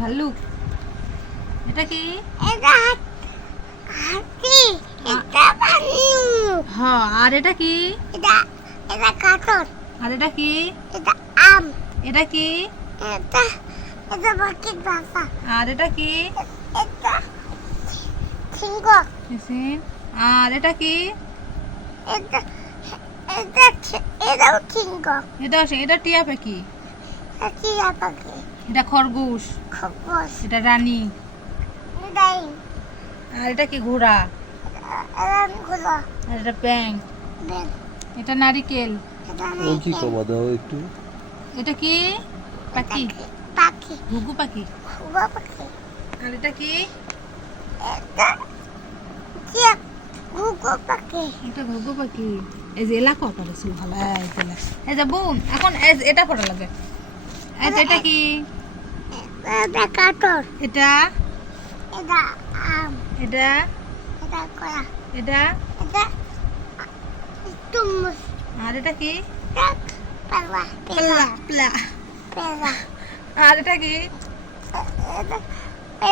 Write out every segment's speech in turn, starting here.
ভাল্লুক। এটা কি? এটা হাতি। এটা ভাল্লুক। হ্যাঁ, আর এটা কি? এটা এটা কাঁঠাল। আর এটা কি? এটা আম। এটা কি? এটা এটা পাখির বাসা। আর এটা কি? এটা সিংহ। আর এটা কি? এটা এটা এটাও সিংহ। এটা টিয়া পাখি। টিয়া পাখি। এটা খরগোশ। খরগোশ। এটা রানী। ডাইন। আর এটা কি? ঘোড়া। এরানগুলো। আর এটা ব্যাঙ। ব্যাঙ। এটা নারিকেল। এটা ও কি কমা দাও একটু। এটা কি? পাখি। পাখি। ঘুঘু পাখি। ঘুঘু পাখি। আর এটা কি? এটা টিয়া ঘুঘু পাখি। এটা ঘুঘু পাখি। এই যে এলাকা করেছে ভালো। এই যে বোন, এখন এটা পড়া লাগে। এটা কি? এটা কাঁঠাল। এটা এটা আম। এটা এটা কলা। এটা এটা তরমুজ। আর এটা কি? এটা পেলা। প্লা প্লা। পেলা। আর এটা কি? এটা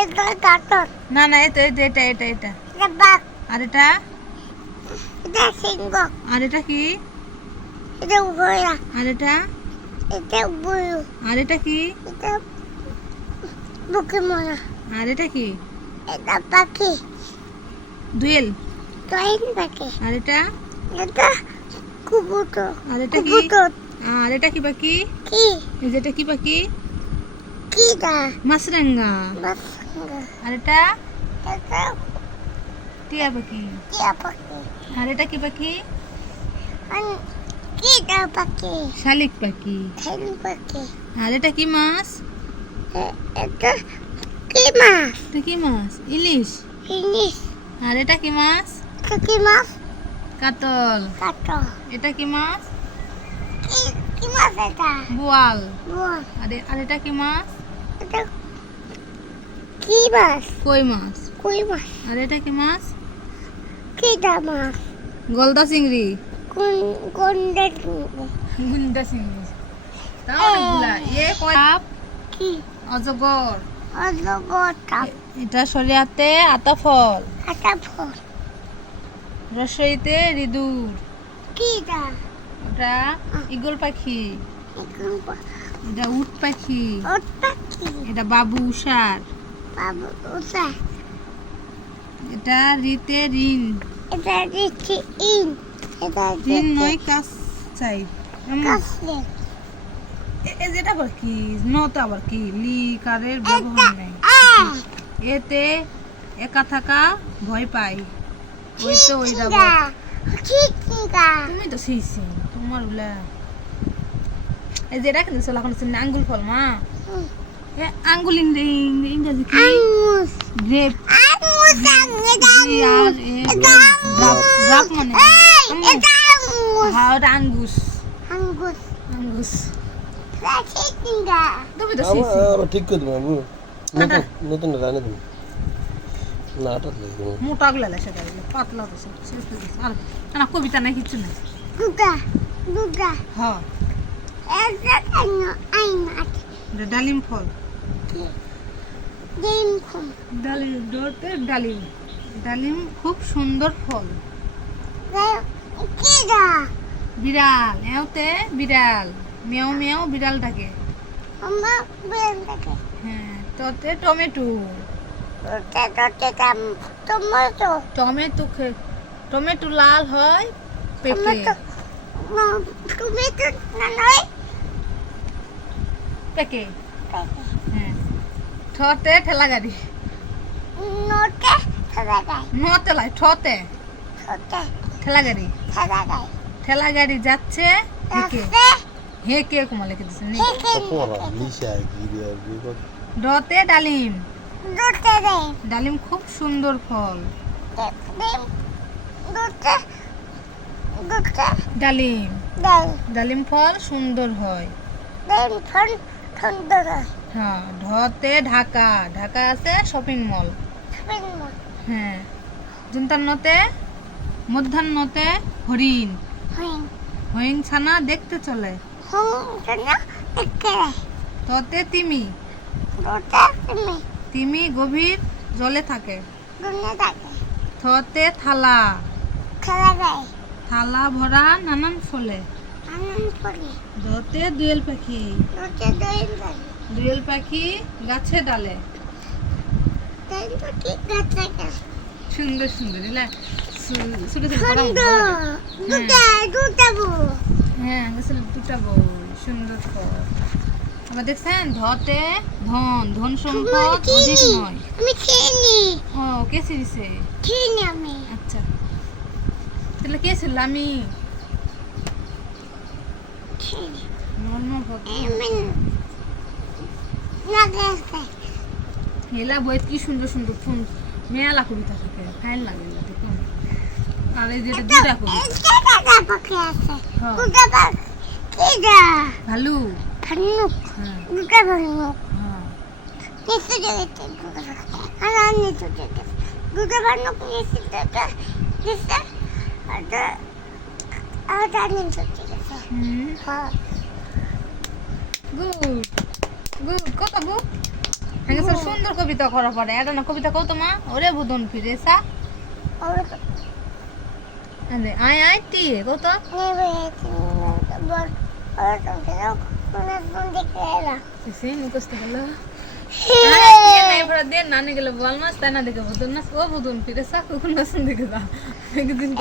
এটা কাঁঠাল। না না, এটা এটা এটা এটা এটা বাঘ। আর এটা এটা সিংহ। আর এটা কি? এটা ঘোড়া। আর এটা এটা বুলু। আর এটা কি? এটা বুকিমরা। আর এটা কি? এটা পাখি। দুয়েল। ট্রেন পাখি। আর এটা এটা কুকুর। আর এটা কি? কুকুর। আর এটা কি পাখি? কি? এই যে এটা কি পাখি? কি দা? মাছরাঙা। বাস। আর এটা এটা টিয়া পাখি। টিয়া পাখি। আর এটা কি পাখি? কি দা পাখি? শালিক পাখি। ট্রেন পাখি। আর এটা কি মাছ? এটা কি মাছ? এটা কি মাছ? ইলিশ। ফিনিশ। আর এটা কি মাছ? এটা কি মাছ? কাতল। কাটো। এটা কি মাছ? কি কি মাছ এটা? বোয়াল। বল। আর এটা কি মাছ? এটা কি মাছ? কই মাছ। কই মাছ। আর এটা কি মাছ? কি দা মাছ? গলদা চিংড়ি। কোন কোনটা গুন্ডা চিংড়ি। তাও অনেকগুলা। কয় সাপ। কি? অজগর। অজগর সাপ। এটা শরিয়াতে আতাফল। কাটা ফল। রসইতে রিদুর। কি দা? এটা ঈগল পাখি। এটা উট পাখি। ওটা কি? এটা বাবু উষার। বাবু উষা। এটা রিতে রিন। এটা দিচ্ছি ইন। এটা রিন দিচ্ছি নয় কাজ চাই। কাসলে। যেটা আবার কি? নটা আবার কি? লি কারের ব্যবহার নেই। এতে একা থাকা ভয় পাই। ওই তো ওই যাবো। তুমি তো শিখছি তোমার উলা। এই যেটা কিন্তু চলা এখন আঙ্গুল ফল মা। আঙ্গুল ইংরেজি কি? আঙ্গুস। গ্রেপ। আঙ্গুস গ্রাপ মানে এটা আঙ্গুস। হ্যাঁ, ওটা আঙ্গুস। আঙ্গুস। আঙ্গুস। রাখিঙ্গা। তুমি তো শিখছি। আবার ঠিক করে দেবো আটা। নতুন রানে দেবো না আটা দেবো মোটা গুলা লেসে দেয় পাতলা তো সব শেষ হয়ে গেছে। আর না কবিতা নাই কিচ্ছু নাই। দুটা দুটা হ্যাঁ, এটা কেন আইনা এটা ডালিম ফল। ডিম খুম। ডালিম ডোতে ডালিম। ডালিম খুব সুন্দর ফল। কি দা? বিড়াল এওতে বিড়াল। মেও মেও বিড়াল ডাকে। আমরা বেন থেকে হ্যাঁ, তোতে টমেটো। ওটা তোতে কাম টমেটো। টমেটো লাল হয় পেকে। টমেটো টমেটো না নয় পেকে। হ্যাঁ, ঠতে ঠেলা গাড়ি। নোটে খাওয়া যায়। নতে লাই ঠতে ওটা ঠেলা গাড়ি। খাওয়া যায়। ঠেলা গাড়ি যাচ্ছে হেঁকে। রাস্তে হেঁকে কুমা লিখে দিচ্ছে নি। হেঁকে লিসা কি দিয়ে ডতে ডালিম। দুটো দেয়। ডালিম খুব সুন্দর ফল। ডিম দুটো দুটো ডালিম। দেয়। ডালিম ফল সুন্দর হয়। ডিম ফোন সুন্দর হয়। হ্যাঁ, ঢতে ঢাকা। ঢাকা আছে শপিং মল। হ্যাঁ, যন্তান্নতে মধ্যাহ্নতে হরিণ। হুম হরিণ ছানা দেখতে চলে। হুম না একে ততে তিমি। দুটা তুমি তিমি গভীর জলে থাকে। দুনিয়া থাকে থতে থালা, খেলা যায় থালা ভরা নানান ফলে। আনন্দ করি দতে দোয়েল পাখি, দুটা দইন যায় দোয়েল পাখি গাছে ডালে। তাই তো ঠিক আছে সুন্দর সুন্দর এলা ছোট ছোট সুন্দর দুটা দুটা বউ হ্যাঁ আসলে দুটা বই সুন্দর কর। আবার দেখছেন ধতে ধন, ধন সম্পদ অধিক নয়। আমি খেয়ে ও কে ছিড়িছে? খেয়ে আমি আচ্ছা তাহলে কে ছিল? আমি খেয়ে মর্মভদ্র। এমন লাগাছে এলা বইত কি সুন্দর সুন্দর ফোন মেলা কবিতা থাকে, ফাইন লাগে এলা দেখুন। আর এই যেটা দুটা কবিতা এটা পাখি আছে হ্যাঁ। দুটা পাখি কিডা ভালু। ভানুক হ্যাঁ দুটা ভানুক হ্যাঁ নিচে যেতে দুটা আর আমি নিচে যেতে দুটা ভানুক নিচে যেতে নিচে আর নিচে যেতে হ্যাঁ গুড গুড কত গুড। হ্যাঁ স্যার সুন্দর কবিতা করা পড়ে। এটা না কবিতা কত মা? ওরে বুদন ফিরে সা ওর আরে আয় আয় তি কত নেবে বল ওর তো কোন দেখে এলা সে মুখস্থ হলো। নাই পড়া দে নানি গেলে বল মাস তাই না দেখে বুদন না ও বুদন ফিরে সা কখন না শুন দেখে যা একদিন